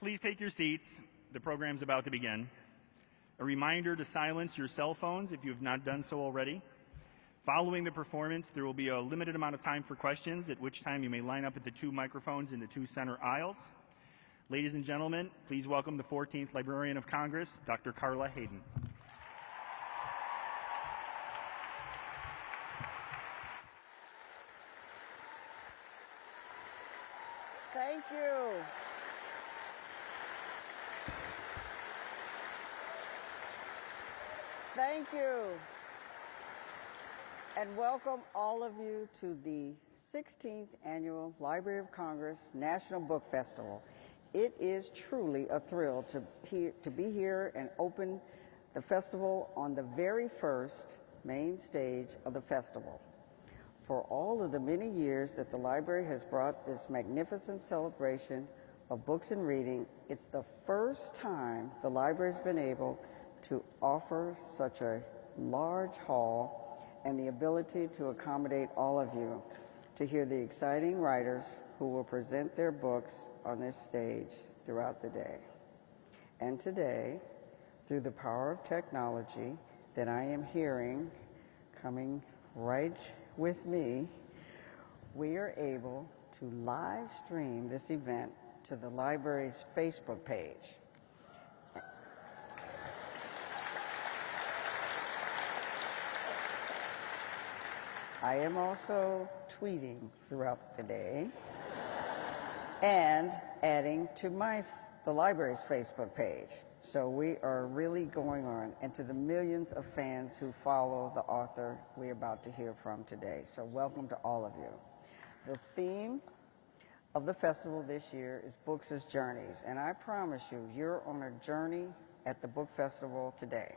Please take your seats. The program's about to begin. A reminder to silence your cell phones if you have not done so already. Following the performance, there will be a limited amount of time for questions, at which time you may line up at the two microphones in the two center aisles. Ladies and gentlemen, please welcome the 14th Librarian of Congress, Dr. Carla Hayden. Thank you. Thank you. And welcome all of you to the 16th Annual Library of Congress National Book Festival. It is truly a thrill to be here and open the festival on the very first main stage of the festival. For all of the many years that the library has brought this magnificent celebration of books and reading, it's the first time the library's been able to offer such a large hall and the ability to accommodate all of you to hear the exciting writers who will present their books on this stage throughout the day. And today, through the power of technology that I am hearing coming right with me, we are able to live stream this event to the library's Facebook page. I am also tweeting throughout the day and adding to the library's Facebook page. So we are really going on, and to the millions of fans who follow the author we're about to hear from today. So welcome to all of you. The theme of the festival this year is Books as Journeys, and I promise you, you're on a journey at the book festival today.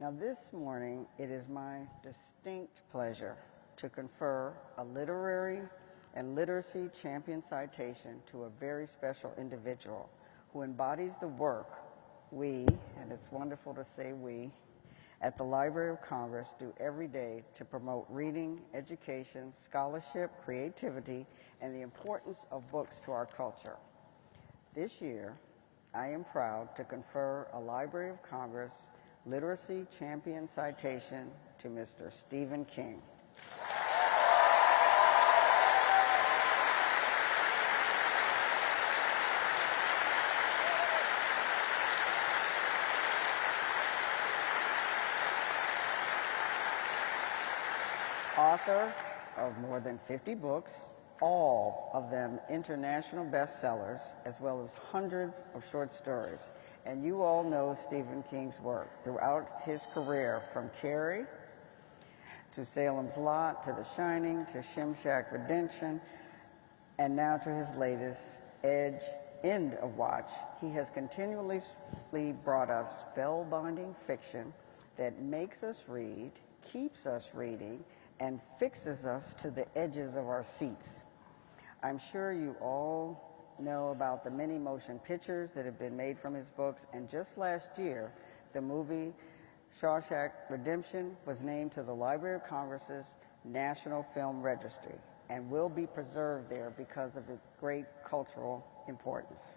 Now this morning, it is my distinct pleasure to confer a literary and literacy champion citation to a very special individual who embodies the work we, and it's wonderful to say we, at the Library of Congress do every day to promote reading, education, scholarship, creativity, and the importance of books to our culture. This year, I am proud to confer a Library of Congress Literacy Champion citation to Mr. Stephen King. Author of more than 50 books, all of them international bestsellers, as well as hundreds of short stories. And you all know Stephen King's work throughout his career, from Carrie to Salem's Lot to The Shining to Shimshak Redemption, and now to his latest, End of Watch. He has continually brought us spellbinding fiction that makes us read, keeps us reading, and fixes us to the edges of our seats. I'm sure you all know about the many motion pictures that have been made from his books, and just last year, the movie Shawshank Redemption was named to the Library of Congress's National Film Registry and will be preserved there because of its great cultural importance.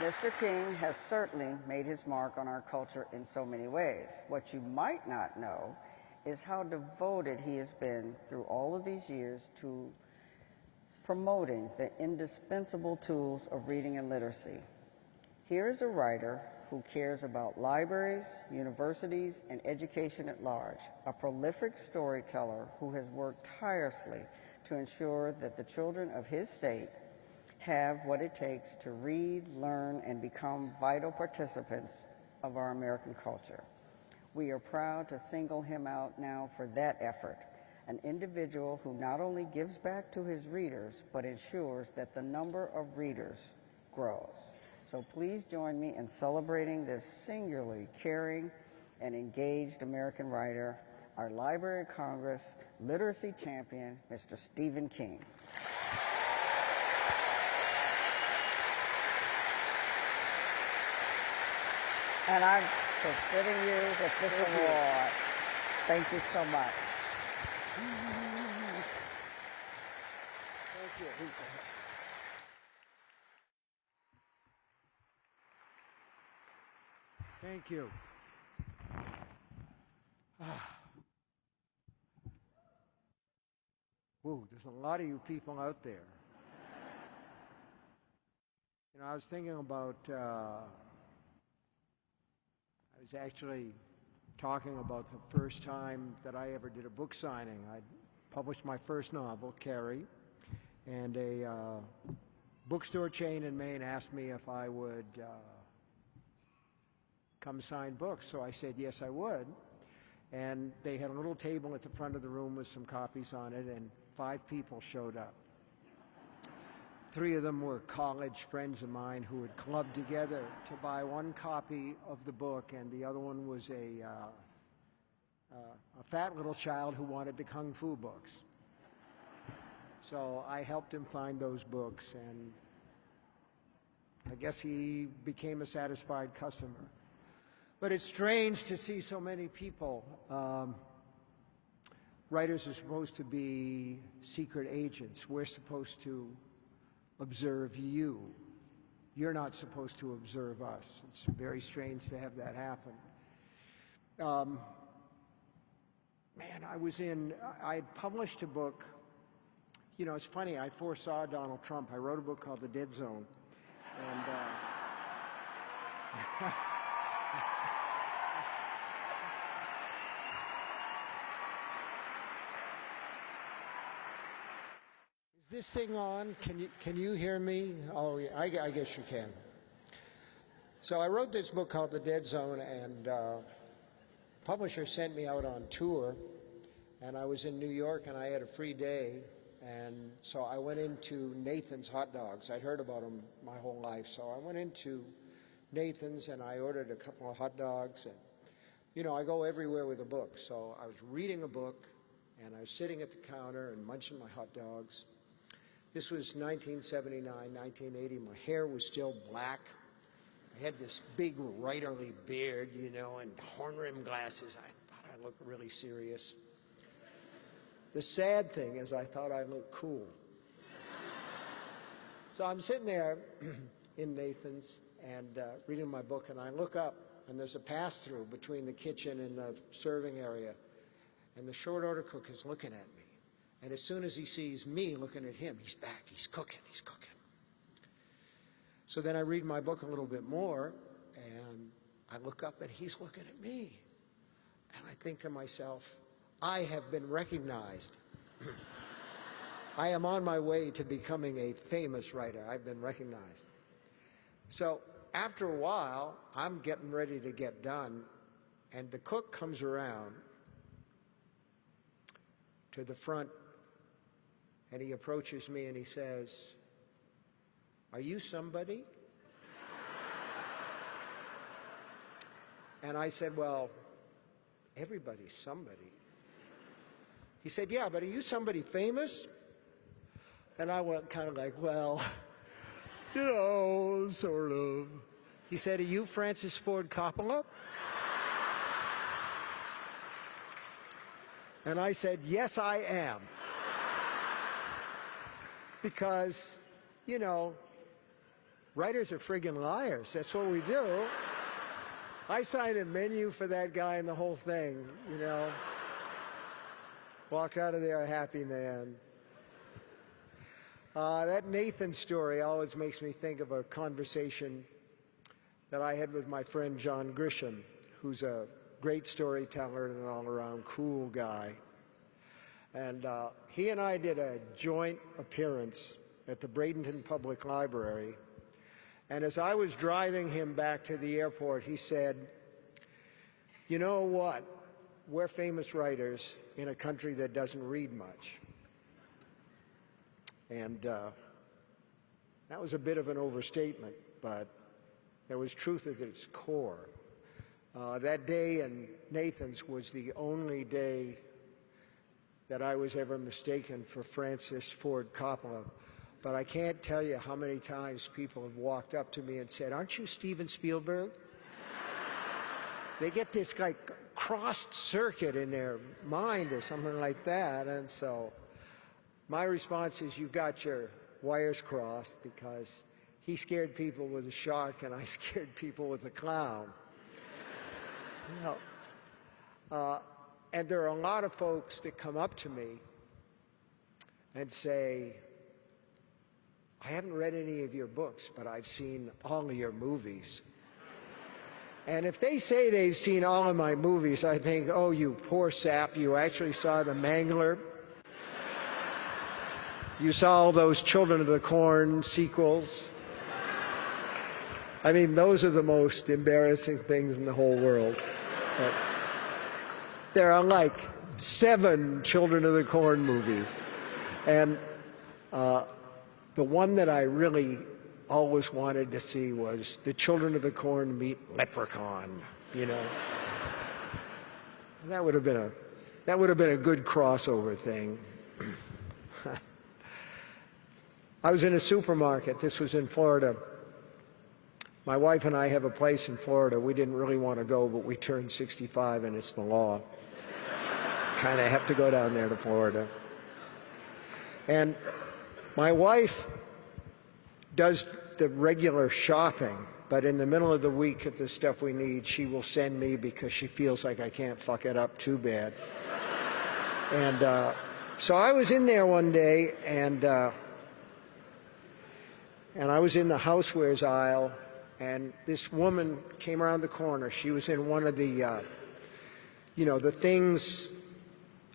Mr. King has certainly made his mark on our culture in so many ways. What you might not know is how devoted he has been through all of these years to promoting the indispensable tools of reading and literacy. Here is a writer who cares about libraries, universities, and education at large, a prolific storyteller who has worked tirelessly to ensure that the children of his state have what it takes to read, learn, and become vital participants of our American culture. We are proud to single him out now for that effort, an individual who not only gives back to his readers, but ensures that the number of readers grows. So please join me in celebrating this singularly caring and engaged American writer, our Library of Congress literacy champion, Mr. Stephen King. And I'm considering you with this award. Thank you so much. Thank you. Thank you. Whoa, there's a lot of you people out there. You know, I was thinking about, I was actually talking about the first time that I ever did a book signing. I published my first novel, Carrie, and a bookstore chain in Maine asked me if I would come sign books. So I said yes, I would. And they had a little table at the front of the room with some copies on it, and 5 people showed up. 3 of them were college friends of mine who had clubbed together to buy 1 copy of the book, and the other one was a fat little child who wanted the Kung Fu books. So I helped him find those books, and I guess he became a satisfied customer. But it's strange to see so many people. Writers are supposed to be secret agents. We're supposed to observe you. You're not supposed to observe us. It's very strange to have that happen. Man, I published a book. You know, it's funny, I foresaw Donald Trump. I wrote a book called The Dead Zone. And is this thing on? Can you hear me? Oh, yeah, I guess you can. So I wrote this book called The Dead Zone, and publisher sent me out on tour, and I was in New York, and I had a free day, and so I went into Nathan's Hot Dogs. I'd heard about them my whole life, so I went into Nathan's, and I ordered a couple of hot dogs, and, you know, I go everywhere with a book, so I was reading a book, and I was sitting at the counter and munching my hot dogs. This was 1979, 1980. My hair was still black. I had this big writerly beard, you know, and horn-rimmed glasses. I thought I looked really serious. The sad thing is I thought I looked cool. So I'm sitting there in Nathan's and reading my book, and I look up, and there's a pass-through between the kitchen and the serving area, and the short order cook is looking at me. And as soon as he sees me looking at him, he's back, he's cooking. So then I read my book a little bit more, and I look up, and he's looking at me. And I think to myself, I have been recognized. I am on my way to becoming a famous writer. I've been recognized. So after a while, I'm getting ready to get done, and the cook comes around to the front, and he approaches me and he says, "Are you somebody?" And I said, "Well, everybody's somebody." He said, "Yeah, but are you somebody famous?" And I went kind of like, "Well, you know, sort of." He said, "Are you Francis Ford Coppola?" And I said, "Yes, I am." Because, you know, writers are friggin' liars. That's what we do. I signed a menu for that guy and the whole thing, you know. Walked out of there a happy man. That Nathan story always makes me think of a conversation that I had with my friend John Grisham, who's a great storyteller and an all-around cool guy. And he and I did a joint appearance at the Bradenton Public Library. And as I was driving him back to the airport, he said, "You know what? We're famous writers in a country that doesn't read much." And that was a bit of an overstatement, but there was truth at its core. That day in Nathan's was the only day that I was ever mistaken for Francis Ford Coppola. But I can't tell you how many times people have walked up to me and said, "Aren't you Steven Spielberg?" They get this like crossed circuit in their mind or something like that. And so my response is, you got your wires crossed, because he scared people with a shark and I scared people with a clown. You know, and there are a lot of folks that come up to me and say, I haven't read any of your books, but I've seen all of your movies. And if they say they've seen all of my movies, I think, oh, you poor sap, you actually saw The Mangler. You saw all those Children of the Corn sequels. I mean, those are the most embarrassing things in the whole world. But there are like 7 Children of the Corn movies. And the one that I really always wanted to see was the Children of the Corn meet Leprechaun, you know. That would have been a good crossover thing. I was in a supermarket. This was in Florida. My wife and I have a place in Florida. We didn't really want to go, but we turned 65 and it's the law. Kind of have to go down there to Florida. And my wife does the regular shopping, but in the middle of the week, if there's stuff we need, she will send me because she feels like I can't fuck it up too bad. And so I was in there one day, and I was in the housewares aisle, and this woman came around the corner. She was in one of the, you know, the things,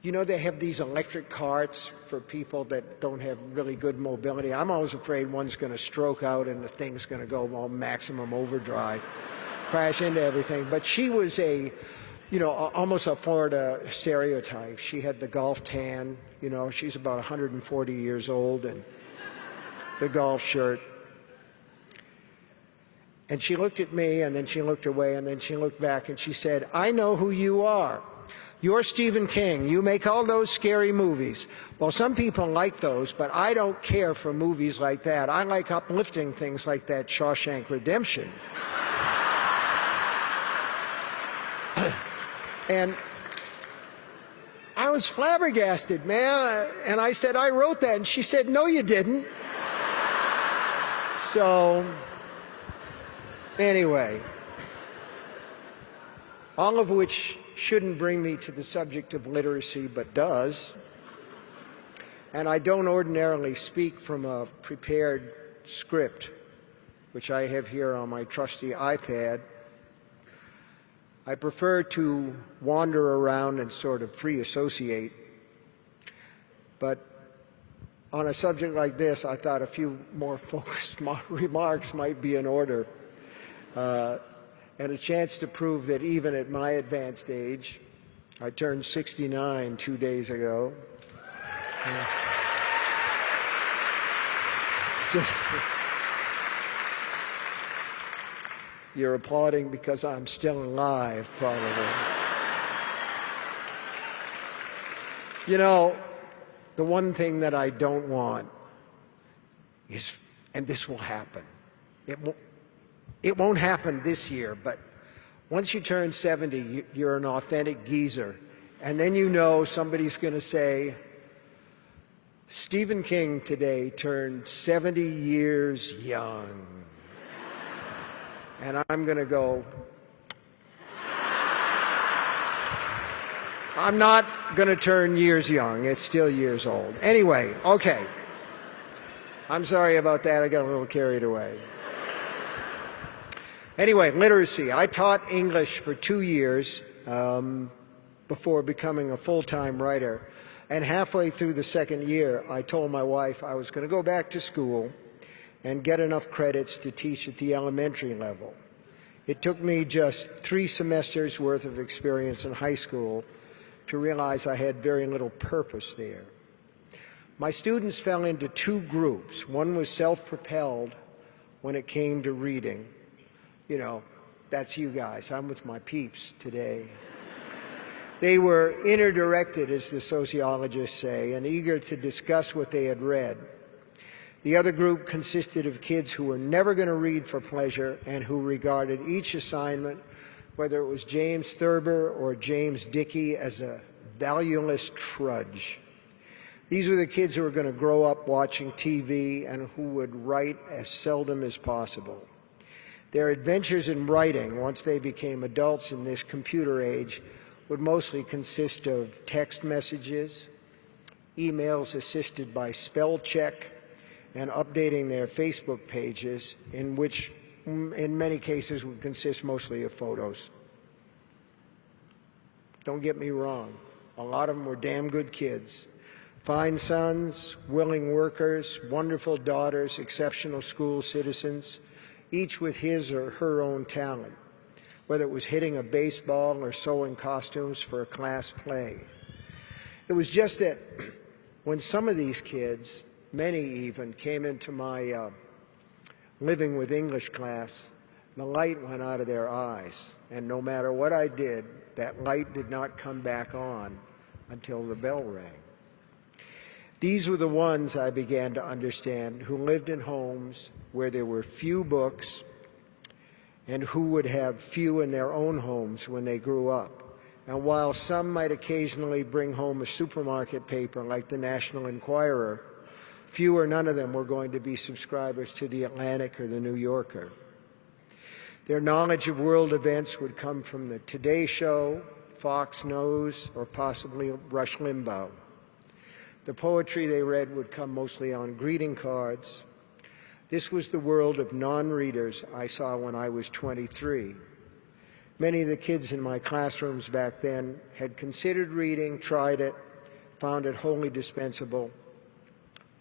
you know, they have these electric carts for people that don't have really good mobility. I'm always afraid one's going to stroke out and the thing's going to go all maximum overdrive, crash into everything. But she was a, you know, almost a Florida stereotype. She had the golf tan, you know, she's about 140 years old, and the golf shirt. And she looked at me, and then she looked away, and then she looked back, and she said, I know who you are. You're Stephen King. You make all those scary movies. Well, some people like those, but I don't care for movies like that. I like uplifting things like that Shawshank Redemption. And I was flabbergasted, man. And I said, I wrote that. And she said, no, you didn't. So, anyway, all of which shouldn't bring me to the subject of literacy, but does. And I don't ordinarily speak from a prepared script, which I have here on my trusty iPad. I prefer to wander around and sort of free associate. But on a subject like this, I thought a few more focused remarks might be in order. And a chance to prove that even at my advanced age, I turned 69 2 days ago. You're applauding because I'm still alive, probably. You know, the one thing that I don't want is, and this will happen, it won't happen this year, but once you turn 70, you're an authentic geezer. And then you know somebody's going to say, Stephen King today turned 70 years young. And I'm going to go, I'm not going to turn years young. It's still years old. Anyway, okay. I'm sorry about that. I got a little carried away. Anyway, literacy. I taught English for 2 years before becoming a full-time writer. And halfway through the second year, I told my wife I was going to go back to school and get enough credits to teach at the elementary level. It took me just 3 semesters worth of experience in high school to realize I had very little purpose there. My students fell into 2 groups. One was self-propelled when it came to reading. You know, that's you guys. I'm with my peeps today. They were inner-directed, as the sociologists say, and eager to discuss what they had read. The other group consisted of kids who were never going to read for pleasure and who regarded each assignment whether it was James Thurber or James Dickey, as a valueless trudge. These were the kids who were going to grow up watching TV and who would write as seldom as possible. Their adventures in writing, once they became adults in this computer age, would mostly consist of text messages, emails assisted by spell check, and updating their Facebook pages, in which in many cases would consist mostly of photos. Don't get me wrong, a lot of them were damn good kids. Fine sons, willing workers, wonderful daughters, exceptional school citizens, each with his or her own talent, whether it was hitting a baseball or sewing costumes for a class play. It was just that when some of these kids, many even, came into my living with English class, the light went out of their eyes. And no matter what I did, that light did not come back on until the bell rang. These were the ones I began to understand who lived in homes where there were few books and who would have few in their own homes when they grew up. And while some might occasionally bring home a supermarket paper like the National Enquirer, few or none of them were going to be subscribers to the Atlantic or the New Yorker. Their knowledge of world events would come from the Today Show, Fox News, or possibly Rush Limbaugh. The poetry they read would come mostly on greeting cards. This was the world of non-readers I saw when I was 23. Many of the kids in my classrooms back then had considered reading, tried it, found it wholly dispensable,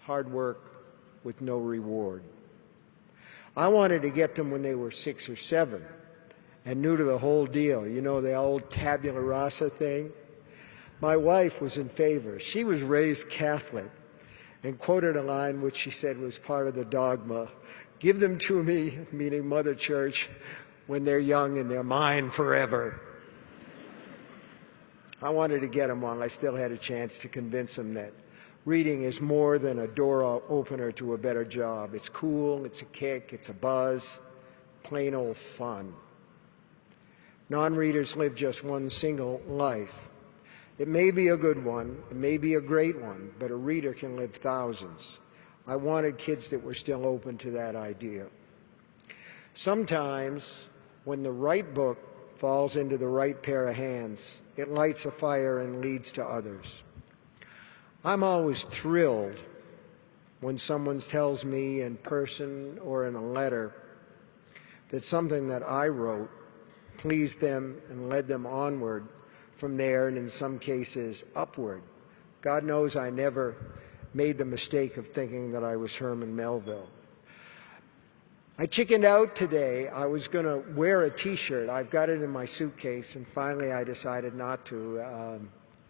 hard work with no reward. I wanted to get them when they were 6 or 7 and new to the whole deal. You know, the old tabula rasa thing? My wife was in favor. She was raised Catholic and quoted a line which she said was part of the dogma, "Give them to me," meaning Mother Church, "when they're young and they're mine forever." I wanted to get them while I still had a chance to convince them that reading is more than a door opener to a better job. It's cool, it's a kick, it's a buzz, plain old fun. Non-readers live just one single life. It may be a good one, it may be a great one, but a reader can live thousands. I wanted kids that were still open to that idea. Sometimes, when the right book falls into the right pair of hands, it lights a fire and leads to others. I'm always thrilled when someone tells me in person or in a letter that something that I wrote pleased them and led them onward from there, and in some cases upward. God knows I never made the mistake of thinking that I was Herman Melville. I chickened out today. I was going to wear a T-shirt. I've got it in my suitcase, and finally I decided not to,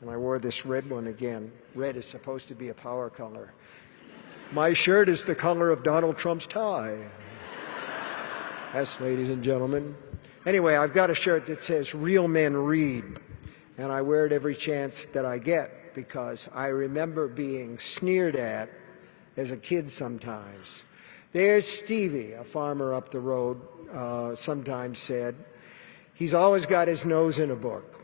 and I wore this red one again. Red is supposed to be a power color. My shirt is the color of Donald Trump's tie. Yes, ladies and gentlemen. Anyway, I've got a shirt that says "Real Men Read," and I wear it every chance that I get because I remember being sneered at as a kid sometimes. There's Stevie, a farmer up the road, sometimes said. He's always got his nose in a book.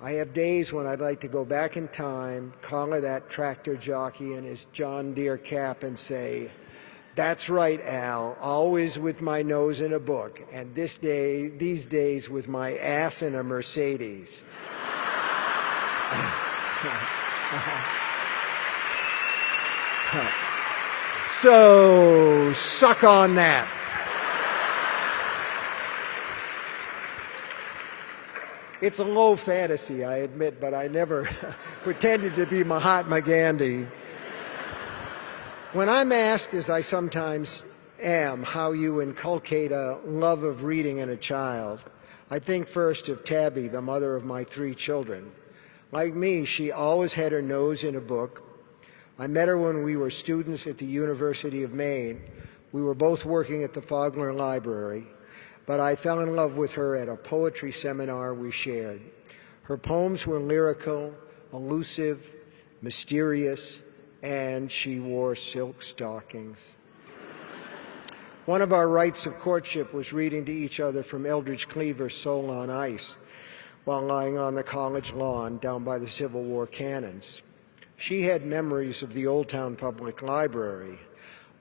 I have days when I'd like to go back in time, collar that tractor jockey in his John Deere cap and say, "That's right, Al, always with my nose in a book, and these days with my ass in a Mercedes." So, suck on that. It's a low fantasy, I admit, but I never pretended to be Mahatma Gandhi. When I'm asked, as I sometimes am, how you inculcate a love of reading in a child, I think first of Tabby, the mother of my 3 children. Like me, she always had her nose in a book. I met her when we were students at the University of Maine. We were both working at the Fogler Library, but I fell in love with her at a poetry seminar we shared. Her poems were lyrical, elusive, mysterious, and she wore silk stockings. One of our rites of courtship was reading to each other from Eldridge Cleaver's Soul on Ice while lying on the college lawn down by the Civil War cannons. She had memories of the Old Town Public Library.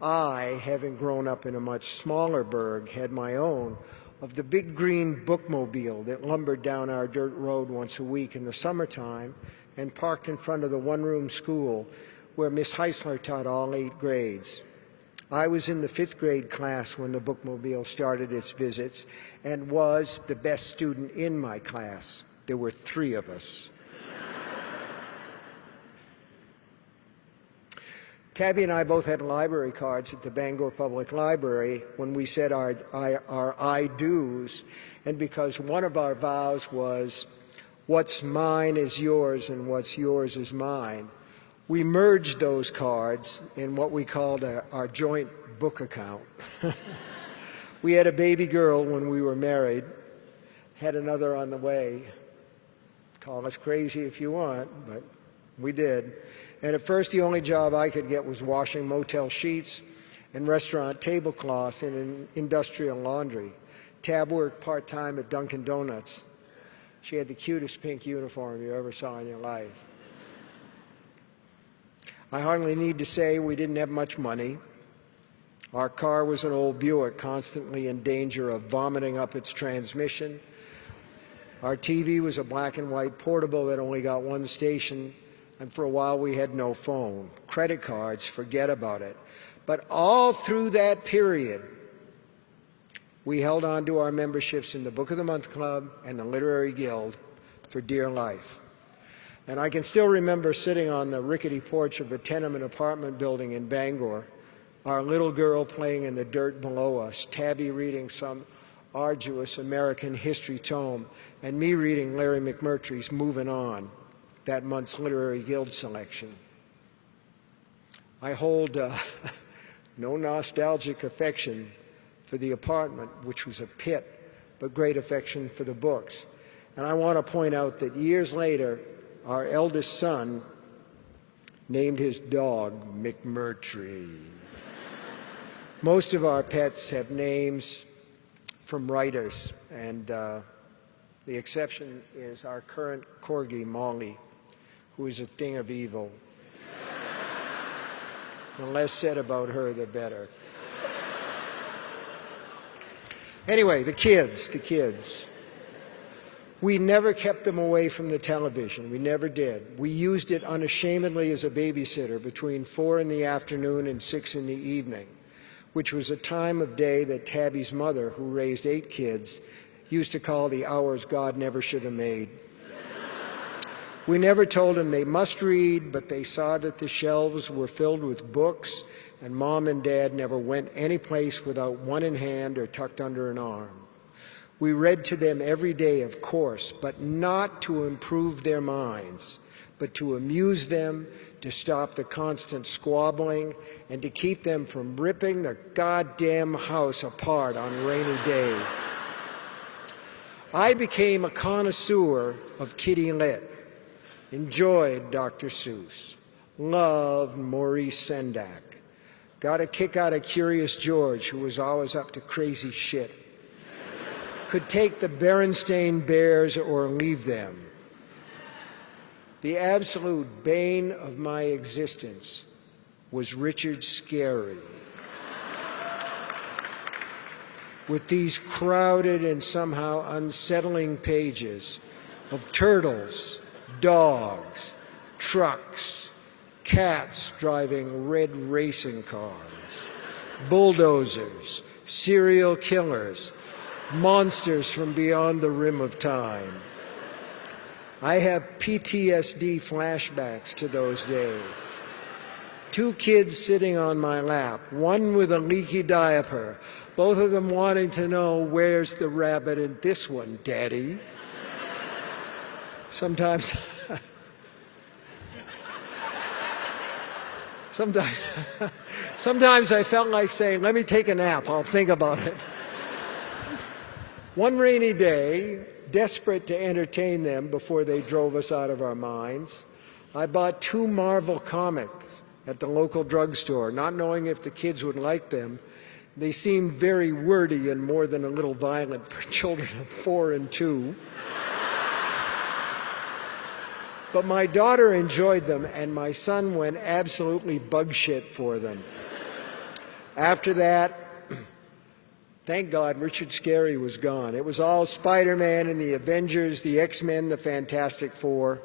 I, having grown up in a much smaller burg, had my own of the big green bookmobile that lumbered down our dirt road once a week in the summertime and parked in front of the one-room school where Miss Heisler taught all 8 grades. I was in the 5th grade class when the bookmobile started its visits and was the best student in my class. There were 3 of us. Tabby and I both had library cards at the Bangor Public Library when we said our I do's, and because one of our vows was, what's mine is yours and what's yours is mine, we merged those cards in what we called our joint book account. We had a baby girl when we were married, had another on the way. Call us crazy if you want, but we did. And at first, the only job I could get was washing motel sheets and restaurant tablecloths in an industrial laundry. Tab worked part-time at Dunkin' Donuts. She had the cutest pink uniform you ever saw in your life. I hardly need to say we didn't have much money. Our car was an old Buick, constantly in danger of vomiting up its transmission. Our TV was a black and white portable that only got one station, and for a while we had no phone. Credit cards, forget about it. But all through that period, we held on to our memberships in the Book of the Month Club and the Literary Guild for dear life. And I can still remember sitting on the rickety porch of a tenement apartment building in Bangor, our little girl playing in the dirt below us, Tabby reading some arduous American history tome, and me reading Larry McMurtry's Moving On, that month's Literary Guild selection. I hold no nostalgic affection for the apartment, which was a pit, but great affection for the books. And I want to point out that years later, our eldest son named his dog McMurtry. Most of our pets have names from writers, and the exception is our current corgi, Molly, who is a thing of evil. The less said about her, the better. Anyway, the kids. We never kept them away from the television. We never did. We used it unashamedly as a babysitter between 4 in the afternoon and 6 in the evening, which was a time of day that Tabby's mother, who raised 8 kids, used to call the hours God never should have made. We never told them they must read, but they saw that the shelves were filled with books, and Mom and Dad never went any place without one in hand or tucked under an arm. We read to them every day, of course, but not to improve their minds, but to amuse them, to stop the constant squabbling, and to keep them from ripping the goddamn house apart on rainy days. I became a connoisseur of kitty lit, enjoyed Dr. Seuss, loved Maurice Sendak, got a kick out of Curious George, who was always up to crazy shit, could take the Berenstain Bears or leave them. The absolute bane of my existence was Richard Scarry. With these crowded and somehow unsettling pages of turtles, dogs, trucks, cats driving red racing cars, bulldozers, serial killers, monsters from beyond the rim of time. I have PTSD flashbacks to those days. 2 kids sitting on my lap, one with a leaky diaper, both of them wanting to know, where's the rabbit in this one, Daddy? Sometimes I felt like saying, let me take a nap, I'll think about it. One rainy day, desperate to entertain them before they drove us out of our minds, I bought 2 Marvel comics at the local drugstore, not knowing if the kids would like them, They seem very wordy and more than a little violent for children of 4 and 2. But my daughter enjoyed them, and my son went absolutely bug shit for them. After that, thank God Richard Scarry was gone. It was all Spider-Man and the Avengers, the X-Men, the Fantastic Four.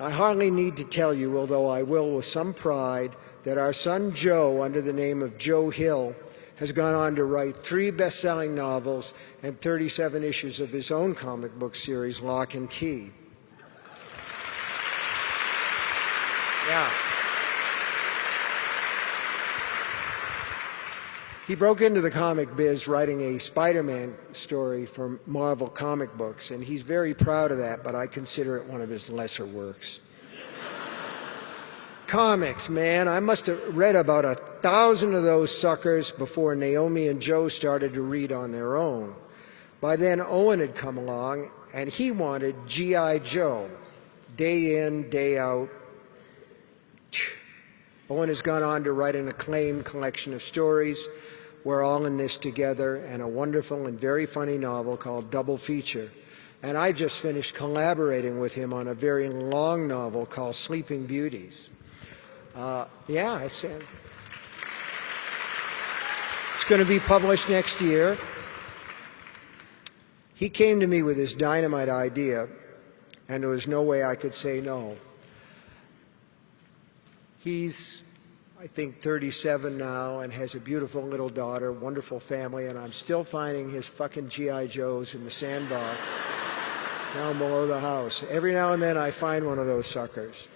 I hardly need to tell you, although I will with some pride, that our son Joe, under the name of Joe Hill, has gone on to write 3 best-selling novels and 37 issues of his own comic book series, Lock and Key. Yeah. He broke into the comic biz writing a Spider-Man story for Marvel Comic Books, and he's very proud of that, but I consider it one of his lesser works. Comics, man. I must have read about 1,000 of those suckers before Naomi and Joe started to read on their own. By then, Owen had come along, and he wanted G.I. Joe, day in, day out. Owen has gone on to write an acclaimed collection of stories, We're All in This Together, and a wonderful and very funny novel called Double Feature. And I just finished collaborating with him on a very long novel called Sleeping Beauties. Yeah, it's going to be published next year. He came to me with this dynamite idea, and there was no way I could say no. He's, I think, 37 now and has a beautiful little daughter, wonderful family, and I'm still finding his fucking G.I. Joes in the sandbox down below the house. Every now and then I find one of those suckers.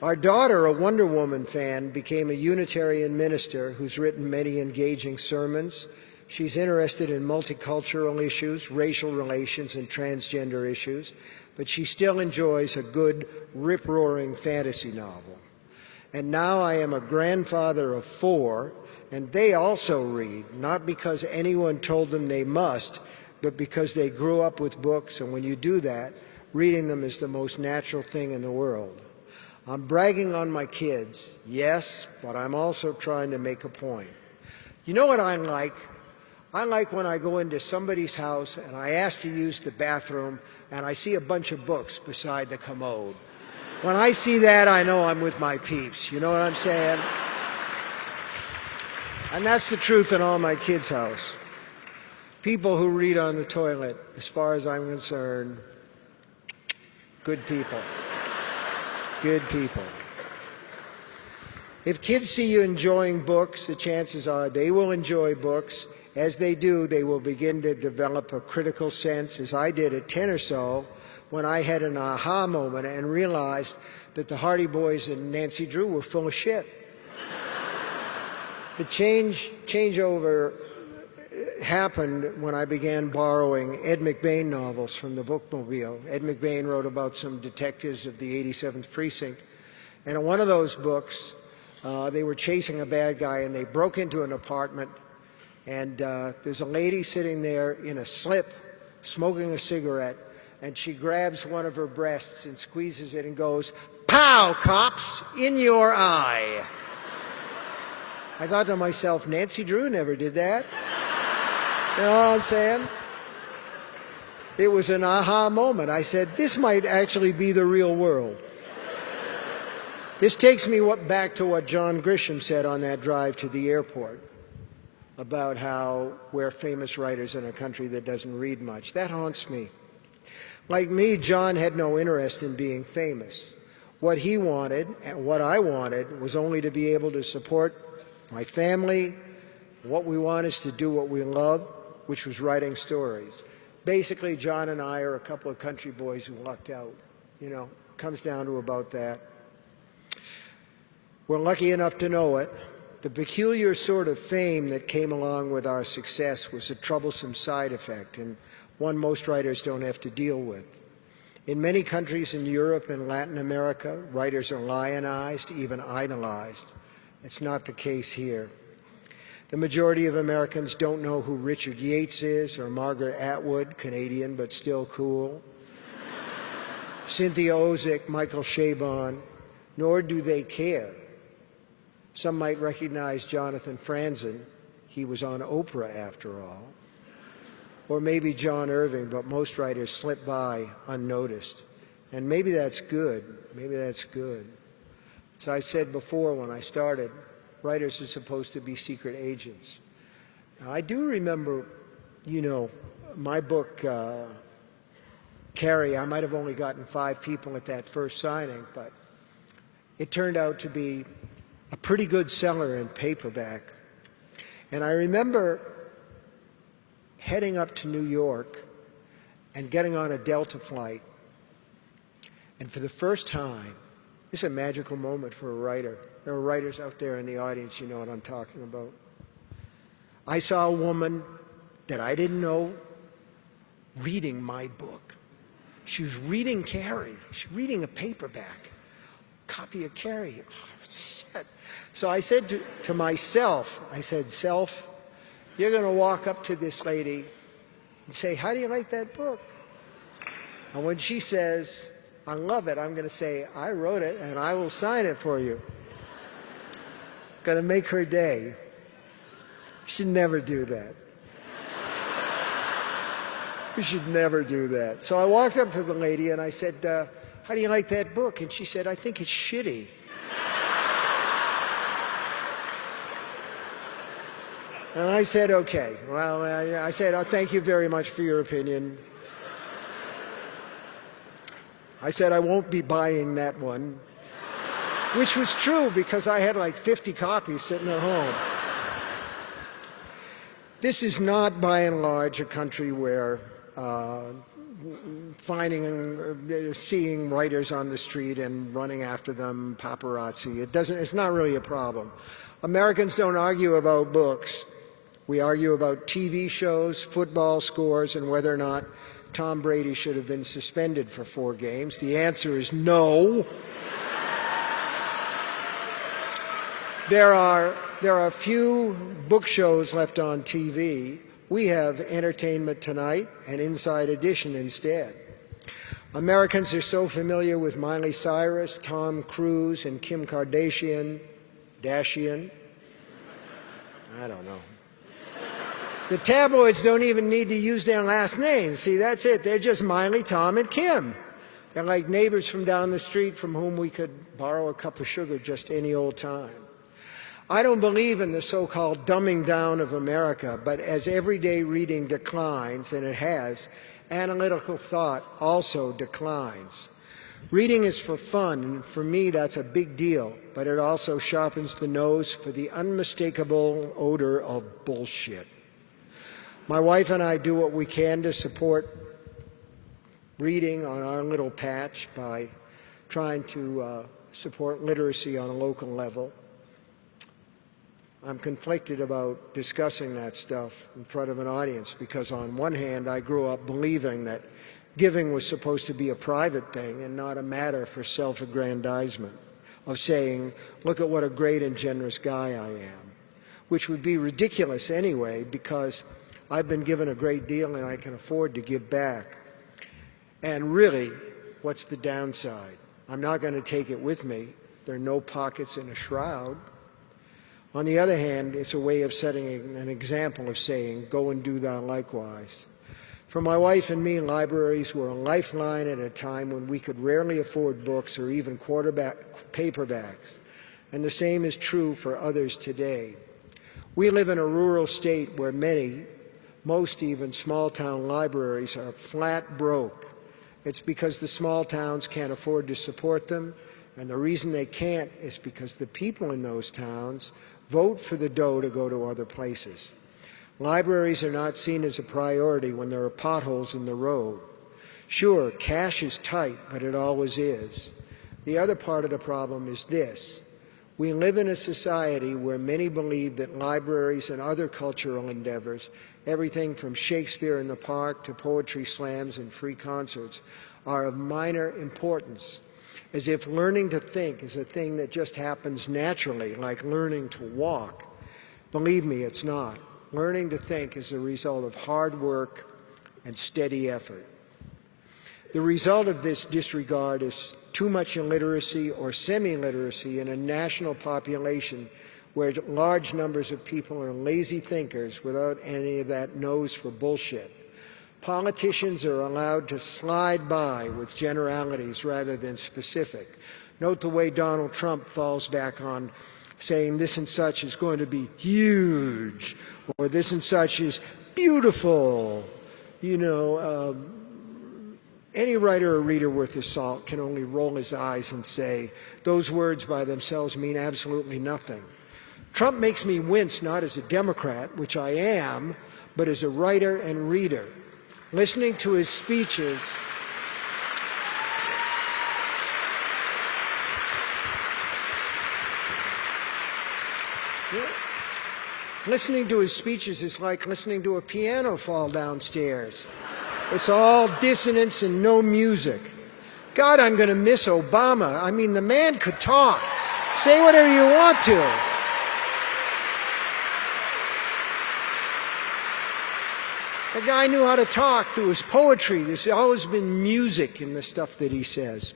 Our daughter, a Wonder Woman fan, became a Unitarian minister who's written many engaging sermons. She's interested in multicultural issues, racial relations, and transgender issues, but she still enjoys a good, rip-roaring fantasy novel. And now I am a grandfather of 4, and they also read, not because anyone told them they must, but because they grew up with books, and when you do that, reading them is the most natural thing in the world. I'm bragging on my kids, yes, but I'm also trying to make a point. You know what I like? I like when I go into somebody's house and I ask to use the bathroom and I see a bunch of books beside the commode. When I see that, I know I'm with my peeps. You know what I'm saying? And that's the truth in all my kids' house. People who read on the toilet, as far as I'm concerned, good people. Good people. If kids see you enjoying books, the chances are they will enjoy books. As they do, they will begin to develop a critical sense, as I did at 10 or so, when I had an aha moment and realized that the Hardy Boys and Nancy Drew were full of shit. The changeover happened when I began borrowing Ed McBain novels from the bookmobile. Ed McBain wrote about some detectives of the 87th Precinct. And in one of those books, they were chasing a bad guy, and they broke into an apartment. And there's a lady sitting there in a slip, smoking a cigarette, and she grabs one of her breasts and squeezes it and goes, "Pow, cops, in your eye." I thought to myself, Nancy Drew never did that. You know what I'm saying? It was an aha moment. I said, this might actually be the real world. This takes me back to what John Grisham said on that drive to the airport about how we're famous writers in a country that doesn't read much. That haunts me. Like me, John had no interest in being famous. What he wanted and what I wanted was only to be able to support my family. What we want is to do what we love, which was writing stories. Basically, John and I are a couple of country boys who lucked out. You know, comes down to about that. We're lucky enough to know it. The peculiar sort of fame that came along with our success was a troublesome side effect, and one most writers don't have to deal with. In many countries in Europe and Latin America, writers are lionized, even idolized. It's not the case here. The majority of Americans don't know who Richard Yates is or Margaret Atwood, Canadian but still cool, Cynthia Ozick, Michael Chabon, nor do they care. Some might recognize Jonathan Franzen. He was on Oprah, after all. Or maybe John Irving, but most writers slip by unnoticed. And maybe that's good. Maybe that's good. As I said before when I started, writers are supposed to be secret agents. Now, I do remember, you know, my book, Carrie, I might have only gotten 5 people at that first signing, but it turned out to be a pretty good seller in paperback. And I remember heading up to New York and getting on a Delta flight. And for the first time, this is a magical moment for a writer. There are writers out there in the audience, you know what I'm talking about. I saw a woman that I didn't know reading my book. She was reading Carrie. She was reading a paperback, copy of Carrie. Oh, shit. So I said to myself, I said, self, you're going to walk up to this lady and say, how do you like that book? And when she says, I love it, I'm going to say, I wrote it and I will sign it for you. Going to make her day. You should never do that. You should never do that. So I walked up to the lady and I said, how do you like that book? And she said, I think it's shitty. And I said, okay. Well, I said, oh, thank you very much for your opinion. I said, I won't be buying that one, which was true because I had like 50 copies sitting at home. This is not, by and large, a country where seeing writers on the street and running after them, paparazzi, it's not really a problem. Americans don't argue about books. We argue about TV shows, football scores, and whether or not Tom Brady should have been suspended for 4 games. The answer is no. There are few book shows left on TV. We have Entertainment Tonight and Inside Edition instead. Americans are so familiar with Miley Cyrus, Tom Cruise, and Kim Kardashian. I don't know. The tabloids don't even need to use their last names. See, that's it. They're just Miley, Tom, and Kim. They're like neighbors from down the street from whom we could borrow a cup of sugar just any old time. I don't believe in the so-called dumbing down of America, but as everyday reading declines, and it has, analytical thought also declines. Reading is for fun, and for me that's a big deal, but it also sharpens the nose for the unmistakable odor of bullshit. My wife and I do what we can to support reading on our little patch by trying to support literacy on a local level. I'm conflicted about discussing that stuff in front of an audience because on one hand I grew up believing that giving was supposed to be a private thing and not a matter for self-aggrandizement, of saying, look at what a great and generous guy I am, which would be ridiculous anyway because I've been given a great deal and I can afford to give back. And really, what's the downside? I'm not going to take it with me. There are no pockets in a shroud. On the other hand, it's a way of setting an example of saying, go and do thou likewise. For my wife and me, libraries were a lifeline at a time when we could rarely afford books or even paperbacks. And the same is true for others today. We live in a rural state where most even small-town libraries are flat broke. It's because the small towns can't afford to support them, and the reason they can't is because the people in those towns vote for the dough to go to other places. Libraries are not seen as a priority when there are potholes in the road. Sure, cash is tight, but it always is. The other part of the problem is this. We live in a society where many believe that libraries and other cultural endeavors, everything from Shakespeare in the Park to poetry slams and free concerts, are of minor importance, as if learning to think is a thing that just happens naturally, like learning to walk. Believe me, it's not. Learning to think is a result of hard work and steady effort. The result of this disregard is too much illiteracy or semi-literacy in a national population where large numbers of people are lazy thinkers without any of that nose for bullshit. Politicians are allowed to slide by with generalities rather than specific. Note the way Donald Trump falls back on saying this and such is going to be huge, or this and such is beautiful. You know, any writer or reader worth his salt can only roll his eyes and say, those words by themselves mean absolutely nothing. Trump makes me wince not as a Democrat, which I am, but as a writer and reader. Listening to his speeches, is like listening to a piano fall downstairs. It's all dissonance and no music. God, I'm going to miss Obama. I mean, the man could talk. Say whatever you want to. The guy knew how to talk through his poetry. There's always been music in the stuff that he says.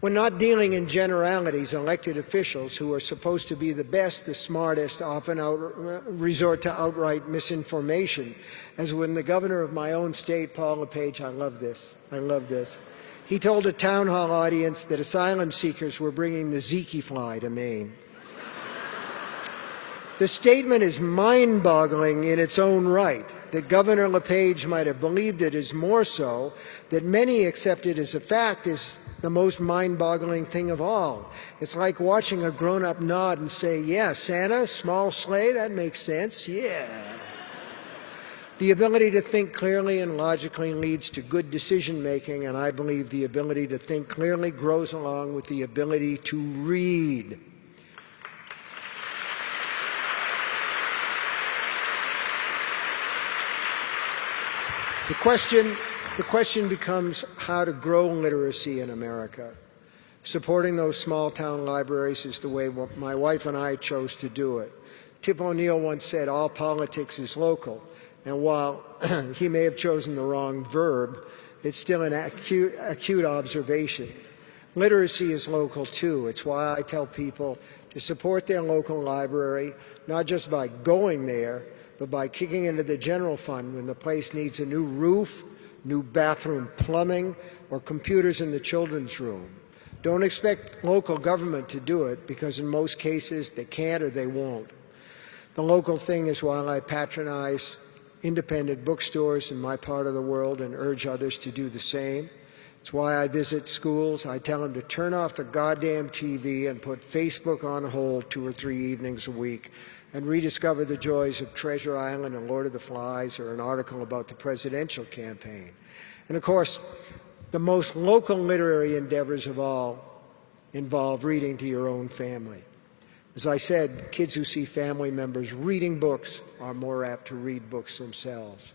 When not dealing in generalities, elected officials who are supposed to be the best, the smartest, often resort to outright misinformation. As when the governor of my own state, Paul LePage, I love this. He told a town hall audience that asylum seekers were bringing the Zika fly to Maine. The statement is mind-boggling in its own right. That Governor LePage might have believed it is more so, that many accept it as a fact is the most mind-boggling thing of all. It's like watching a grown-up nod and say, yeah, Santa, small sleigh, that makes sense, yeah. The ability to think clearly and logically leads to good decision-making, and I believe the ability to think clearly grows along with the ability to read. The question becomes how to grow literacy in America. Supporting those small-town libraries is the way my wife and I chose to do it. Tip O'Neill once said, all politics is local. And while he may have chosen the wrong verb, it's still an acute observation. Literacy is local, too. It's why I tell people to support their local library, not just by going there, but by kicking into the general fund when the place needs a new roof, new bathroom plumbing, or computers in the children's room. Don't expect local government to do it, because in most cases they can't or they won't. The local thing is why I patronize independent bookstores in my part of the world and urge others to do the same. It's why I visit schools. I tell them to turn off the goddamn TV and put Facebook on hold 2 or 3 evenings a week and rediscover the joys of Treasure Island and Lord of the Flies, or an article about the presidential campaign. And of course, the most local literary endeavors of all involve reading to your own family. As I said, kids who see family members reading books are more apt to read books themselves.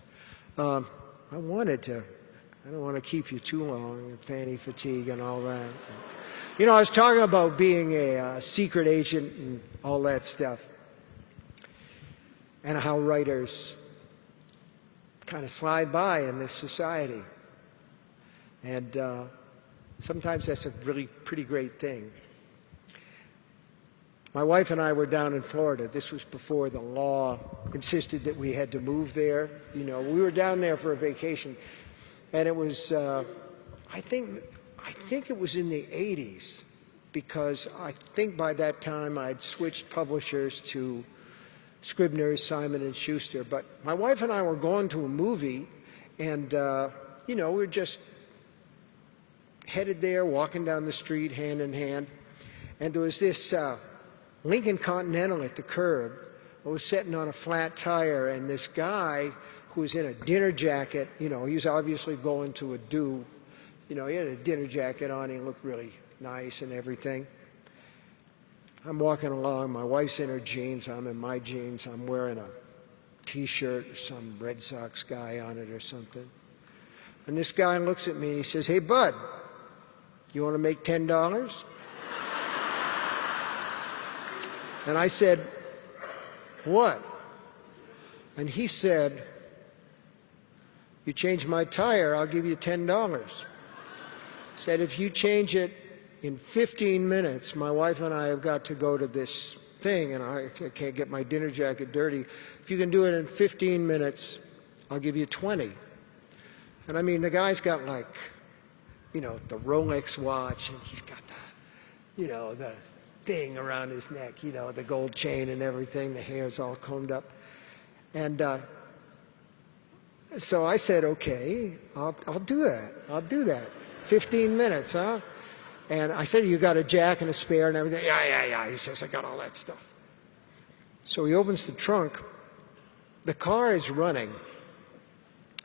I don't want to keep you too long, fanny fatigue and all that. You know, I was talking about being a secret agent and all that stuff, and how writers kind of slide by in this society. And sometimes that's a really pretty great thing. My wife and I were down in Florida. This was before the law insisted that we had to move there. You know, we were down there for a vacation, and it was, I think it was in the 80s, because I think by that time I'd switched publishers to Scribner's, Simon & Schuster. But my wife and I were going to a movie, and, you know, we were just headed there, walking down the street, hand in hand, and there was this Lincoln Continental at the curb. It was sitting on a flat tire, and this guy who was in a dinner jacket, you know, he was obviously going to a do. You know, he had a dinner jacket on, he looked really nice and everything. I'm walking along, my wife's in her jeans, I'm in my jeans, I'm wearing a T-shirt, some Red Sox guy on it or something. And this guy looks at me and he says, hey, bud, you want to make $10? And I said, what? And he said, you change my tire, I'll give you $10. Said, if you change it in 15 minutes, my wife and I have got to go to this thing, and I can't get my dinner jacket dirty. If you can do it in 15 minutes, I'll give you 20. And I mean, the guy's got like, you know, the Rolex watch, and he's got the, you know, the thing around his neck, you know, the gold chain and everything, the hair's all combed up. And so I said, okay, I'll do that. I'll do that. 15 minutes, huh? And I said, you got a jack and a spare and everything? Yeah. He says, I got all that stuff. So he opens the trunk. The car is running.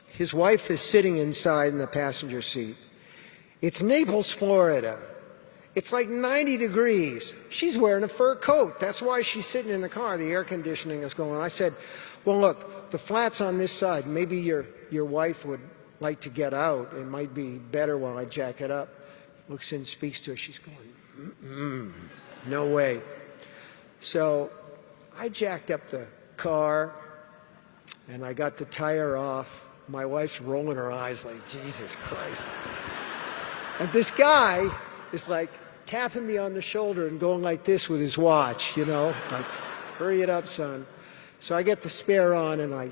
His wife is sitting inside in the passenger seat. It's Naples, Florida. It's like 90 degrees. She's wearing a fur coat. That's why she's sitting in the car. The air conditioning is going. I said, well, look, the flat's on this side. Maybe your wife would like to get out. It might be better while I jack it up. Looks in, speaks to her. She's going, no way. So I jacked up the car, and I got the tire off. My wife's rolling her eyes like, Jesus Christ. And this guy is like tapping me on the shoulder and going like this with his watch, you know, like, hurry it up, son. So I get the spare on, and I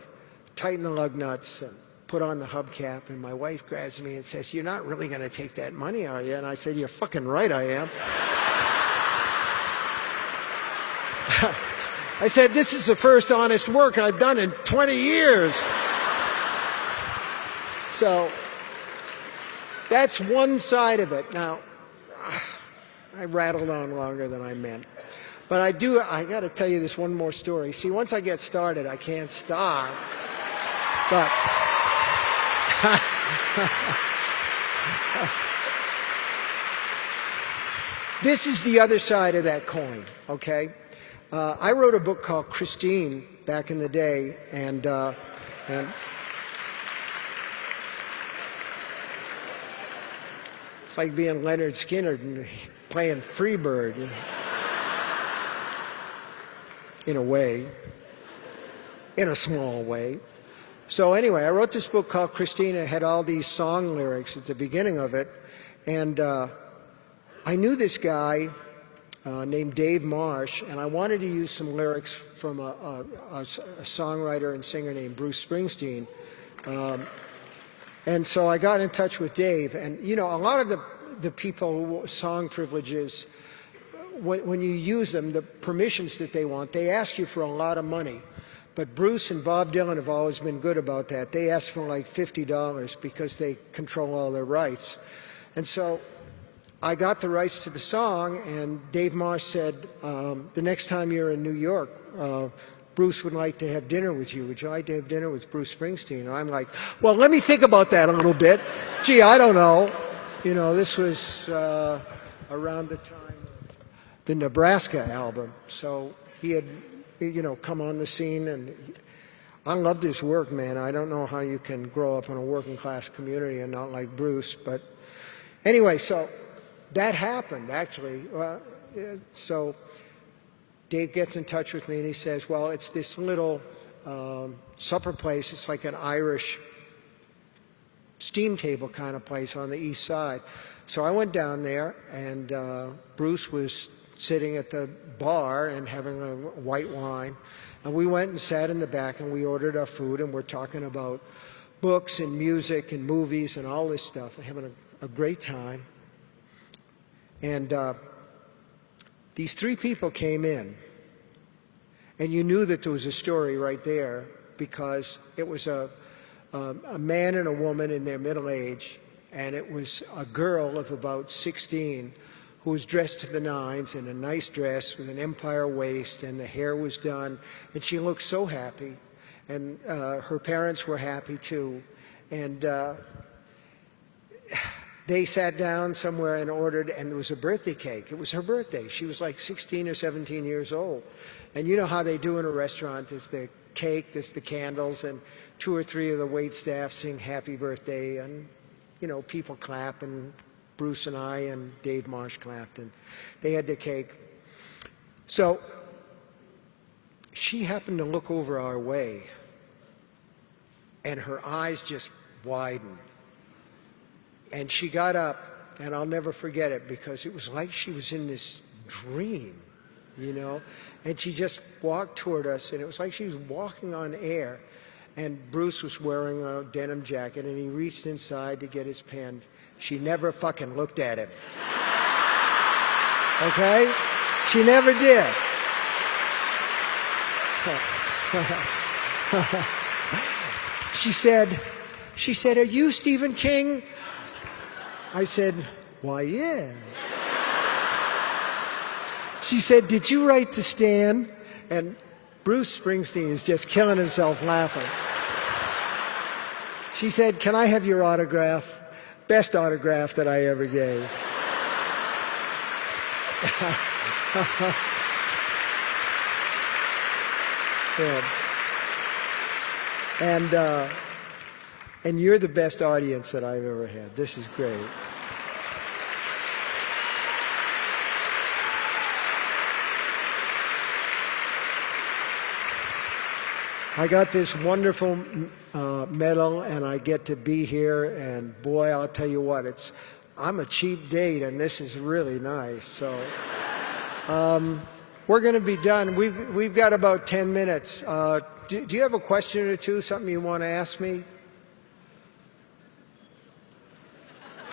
tighten the lug nuts and put on the hubcap, and my wife grabs me and says, you're not really going to take that money, are you? And I said, you're fucking right I am. I said, this is the first honest work I've done in 20 years. So that's one side of it. Now, I rattled on longer than I meant. But I got to tell you this one more story. See, once I get started, I can't stop. But this is the other side of that coin, okay? I wrote a book called Christine back in the day, and it's like being Leonard Skinner and playing Freebird, in a way, in a small way. So anyway, I wrote this book called Christine. It had all these song lyrics at the beginning of it, and I knew this guy named Dave Marsh, and I wanted to use some lyrics from a songwriter and singer named Bruce Springsteen. And so I got in touch with Dave, and you know, a lot of the people, song privileges, when you use them, the permissions that they want, they ask you for a lot of money. But Bruce and Bob Dylan have always been good about that. They ask for like $50 because they control all their rights. And so I got the rights to the song, and Dave Marsh said, the next time you're in New York, Bruce would like to have dinner with you. Would you like to have dinner with Bruce Springsteen? And I'm like, well, let me think about that a little bit. Gee, I don't know. You know, this was around the time of the Nebraska album. So he had, you know, come on the scene, and I loved his work, man. I don't know how you can grow up in a working class community and not like Bruce. But anyway, so that happened, actually. So Dave gets in touch with me, and he says, well, it's this little supper place. It's like an Irish steam table kind of place on the east side. So I went down there, and Bruce was sitting at the bar and having a white wine. And we went and sat in the back, and we ordered our food, and we're talking about books and music and movies and all this stuff. We're having a great time. And these three people came in, and you knew that there was a story right there, because it was a man and a woman in their middle age, and it was a girl of about 16 who was dressed to the nines in a nice dress with an empire waist, and the hair was done, and she looked so happy, and her parents were happy too. And they sat down somewhere and ordered, and there was a birthday cake. It was her birthday. She was like 16 or 17 years old. And you know how they do in a restaurant. There's the cake, there's the candles, and 2 or 3 of the wait staff sing happy birthday, and, you know, people clap, and Bruce and I and Dave Marsh clapped, and they had the cake. So she happened to look over our way, and her eyes just widened. And she got up, and I'll never forget it, because it was like she was in this dream. you know? And she just walked toward us, and it was like she was walking on air. And Bruce was wearing a denim jacket, and he reached inside to get his pen. She never fucking looked at him. Okay? She never did. She said, "Are you Stephen King?" I said, "Why, yeah." She said, "Did you write The Stand?" And Bruce Springsteen is just killing himself laughing. She said, "Can I have your autograph?" Best autograph that I ever gave. Yeah. And you're the best audience that I've ever had. This is great. I got this wonderful medal, and I get to be here, and boy, I'll tell you what, I'm a cheap date, and this is really nice. So we're going to be done. We've got about 10 minutes. Do you have a question or two, something you want to ask me?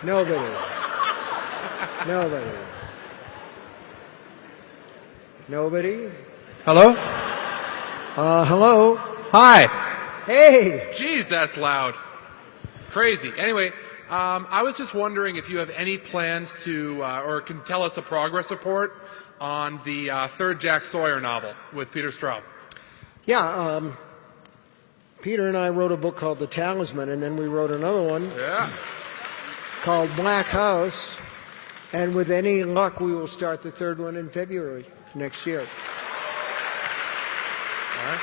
Nobody. Nobody. Nobody? Hello? Hello? Hi. Hey! Jeez, that's loud. Crazy. Anyway, I was just wondering if you have any plans to, or can tell us a progress report on the third Jack Sawyer novel with Peter Straub. Yeah, Peter and I wrote a book called The Talisman, and then we wrote another one called Black House, and with any luck, we will start the third one in February next year. All right.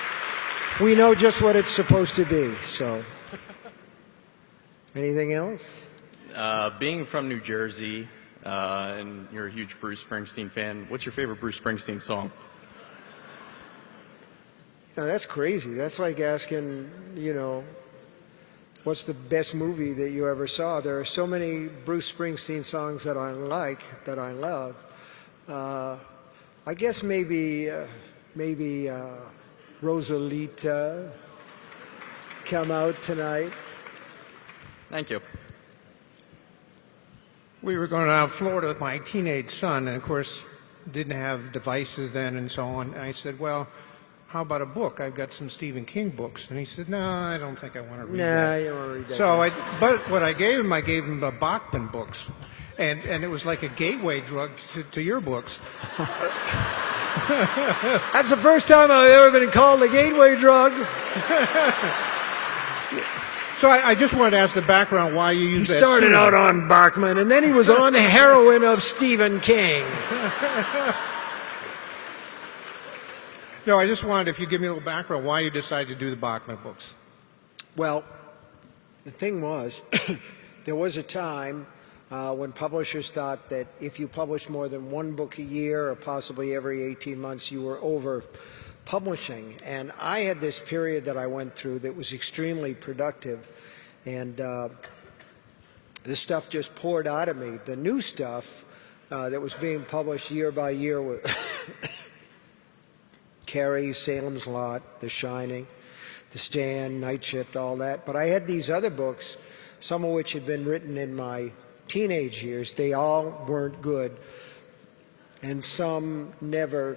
We know just what it's supposed to be, so. Anything else? Being from New Jersey, and you're a huge Bruce Springsteen fan, what's your favorite Bruce Springsteen song? Now, that's crazy. That's like asking, what's the best movie that you ever saw? There are so many Bruce Springsteen songs that I like, that I love. I guess maybe Rosalita, Come Out Tonight. Thank you. We were going down to Florida with my teenage son, and of course, didn't have devices then and so on. And I said, well, how about a book? I've got some Stephen King books. And he said, no, I don't think I want to read that. Nah, you don't want to read that. So but what I gave him the Bachman books. And it was like a gateway drug to your books. That's the first time I've ever been called a gateway drug. So I just wanted to ask the background why you use that. He started pseudonym. out on Bachman, and then he was on heroin of Stephen King. No, I just wanted, if you give me a little background, why you decided to do the Bachman books. Well, the thing was, there was a time when publishers thought that if you published more than one book a year or possibly every 18 months, you were over publishing. And I had this period that I went through that was extremely productive, and this stuff just poured out of me. The new stuff that was being published year by year was Carrie, Salem's Lot, The Shining, The Stand, Night Shift, all that. But I had these other books, some of which had been written in my teenage years. They all weren't good, and some never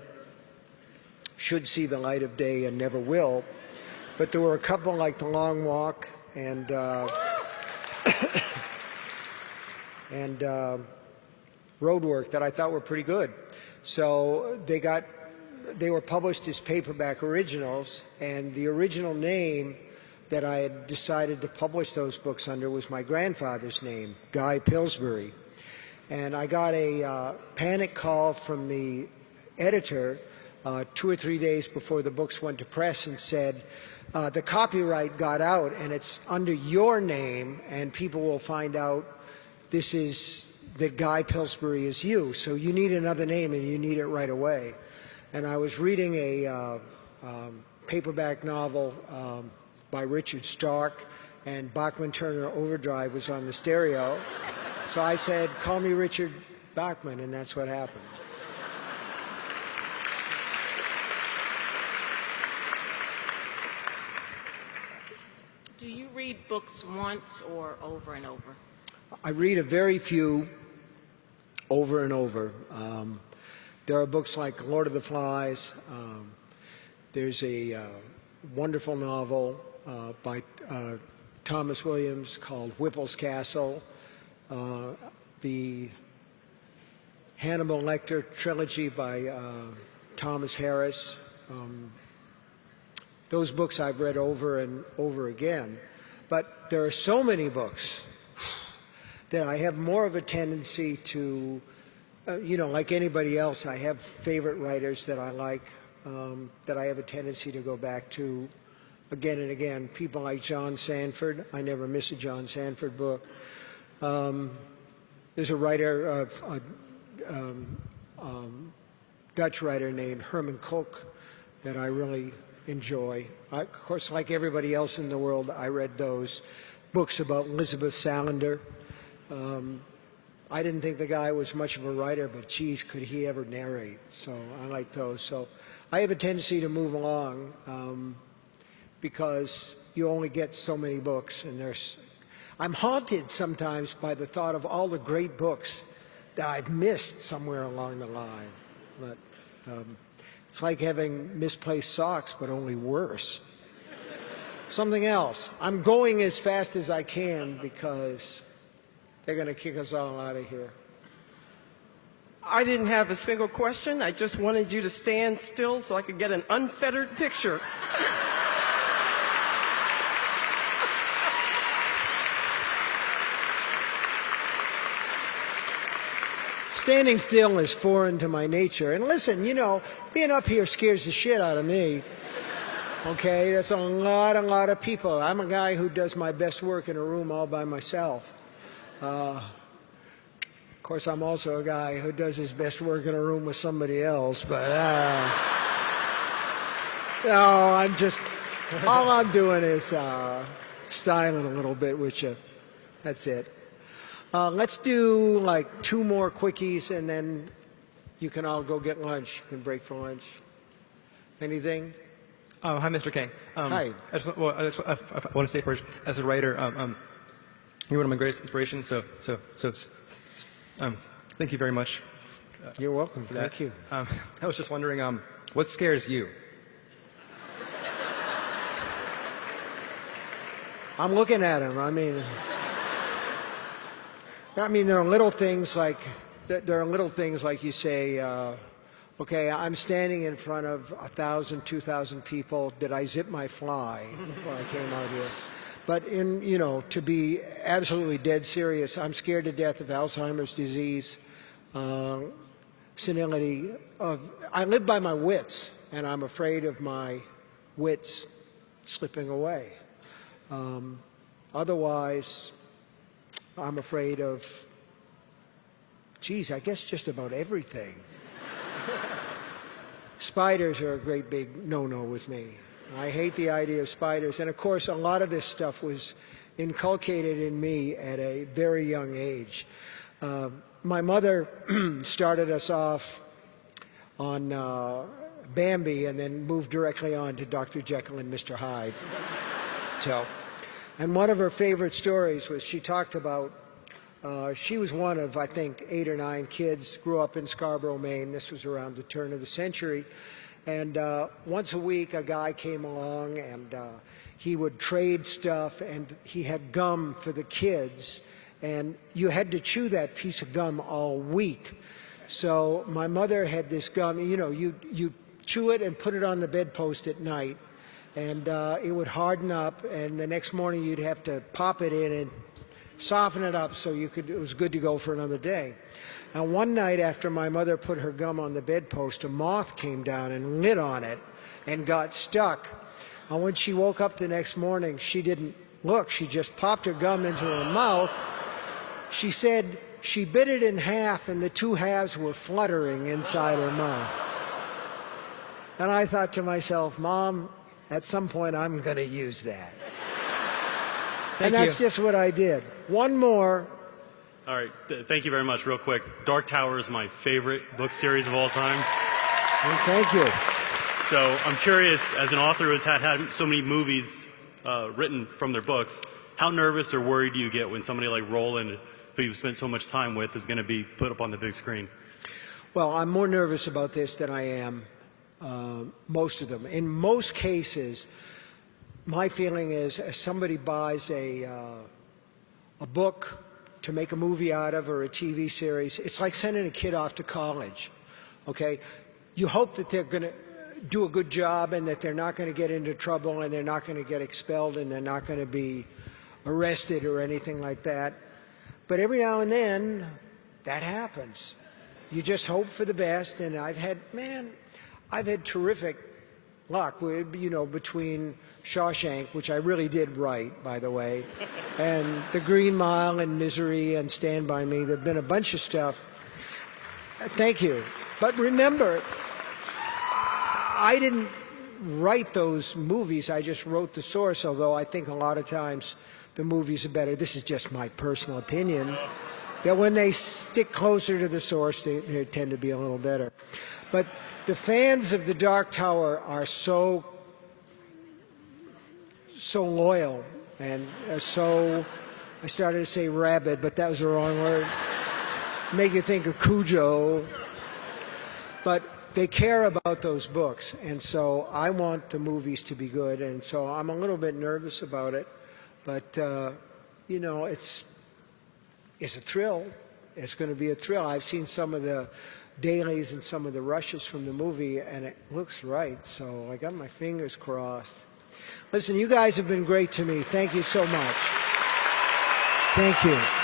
should see the light of day and never will. But there were a couple like The Long Walk and Roadwork that I thought were pretty good. So they were published as paperback originals, and the original name that I had decided to publish those books under was my grandfather's name, Guy Pillsbury. And I got a panic call from the editor 2 or 3 days before the books went to press and said, the copyright got out and it's under your name, and people will find out that Guy Pillsbury is you, so you need another name and you need it right away. And I was reading a paperback novel by Richard Stark, and Bachman Turner Overdrive was on the stereo. So I said, call me Richard Bachman, and that's what happened. read books once or over and over? I read a very few over and over. There are books like Lord of the Flies. There's a wonderful novel by Thomas Williams called Whipple's Castle. The Hannibal Lecter trilogy by Thomas Harris. Those books I've read over and over again. But there are so many books that I have more of a tendency to, like anybody else, I have favorite writers that I like, that I have a tendency to go back to again and again. People like John Sanford. I never miss a John Sanford book. There's a writer, Dutch writer named Herman Koch that I really enjoy. Of course, like everybody else in the world, I read those books about Elizabeth Salander. I didn't think the guy was much of a writer, but geez, could he ever narrate? So I like those. So I have a tendency to move along because you only get so many books, and I'm haunted sometimes by the thought of all the great books that I've missed somewhere along the line. But it's like having misplaced socks, but only worse. Something else. I'm going as fast as I can because they're going to kick us all out of here. I didn't have a single question. I just wanted you to stand still so I could get an unfettered picture. Standing still is foreign to my nature. And listen, being up here scares the shit out of me. Okay, that's a lot of people. I'm a guy who does my best work in a room all by myself. Of course, I'm also a guy who does his best work in a room with somebody else, but no, all I'm doing is styling a little bit with you. That's it. Let's do like 2 more quickies, and then you can all go get lunch. You can break for lunch. Anything? Hi, Mr. King. Hi. I want to say first, as a writer, you're one of my greatest inspirations. So, thank you very much. You're welcome. For that. Thank you. I was just wondering, what scares you? I'm looking at him. I mean, there are little things like you say. Okay, I'm standing in front of 1,000, 2,000 people. Did I zip my fly before I came out here? But to be absolutely dead serious, I'm scared to death of Alzheimer's disease, senility. I live by my wits, and I'm afraid of my wits slipping away. Otherwise, I'm afraid of, I guess just about everything. Spiders are a great big no-no with me. I hate the idea of spiders. And of course, a lot of this stuff was inculcated in me at a very young age. My mother started us off on Bambi and then moved directly on to Dr. Jekyll and Mr. Hyde. And one of her favorite stories was she talked about, she was one of, I think, 8 or 9 kids, grew up in Scarborough, Maine. This was around the turn of the century. And once a week, a guy came along, and he would trade stuff, and he had gum for the kids. And you had to chew that piece of gum all week. So my mother had this gum, you chew it and put it on the bedpost at night, and it would harden up, and the next morning you'd have to pop it in and soften it up so it was good to go for another day. Now, one night after my mother put her gum on the bedpost, a moth came down and lit on it and got stuck. And when she woke up the next morning, she didn't look. She just popped her gum into her mouth. She said she bit it in half, and the 2 halves were fluttering inside her mouth. And I thought to myself, Mom, at some point I'm going to use that. And that's just what I did. One more. All right. Thank you very much. Real quick. Dark Tower is my favorite book series of all time. Well, thank you. So I'm curious, as an author who has had so many movies written from their books, how nervous or worried do you get when somebody like Roland, who you've spent so much time with, is going to be put up on the big screen? Well, I'm more nervous about this than I am most of them. In most cases, my feeling is if somebody buys a book to make a movie out of or a TV series, it's like sending a kid off to college, okay? You hope that they're going to do a good job and that they're not going to get into trouble and they're not going to get expelled and they're not going to be arrested or anything like that. But every now and then, that happens. You just hope for the best, and I've had terrific luck with, between Shawshank, which I really did write, by the way, and The Green Mile and Misery and Stand By Me. There've been a bunch of stuff. Thank you. But remember, I didn't write those movies. I just wrote the source, although I think a lot of times the movies are better. This is just my personal opinion. That when they stick closer to the source, they tend to be a little better. But the fans of The Dark Tower are so loyal and so, I started to say rabid, but that was the wrong word. Make you think of Cujo. But they care about those books, and so I want the movies to be good, and so I'm a little bit nervous about it. But, it's a thrill. It's going to be a thrill. I've seen some of the dailies and some of the rushes from the movie, and it looks right. So I got my fingers crossed. Listen, you guys have been great to me. Thank you so much. Thank you.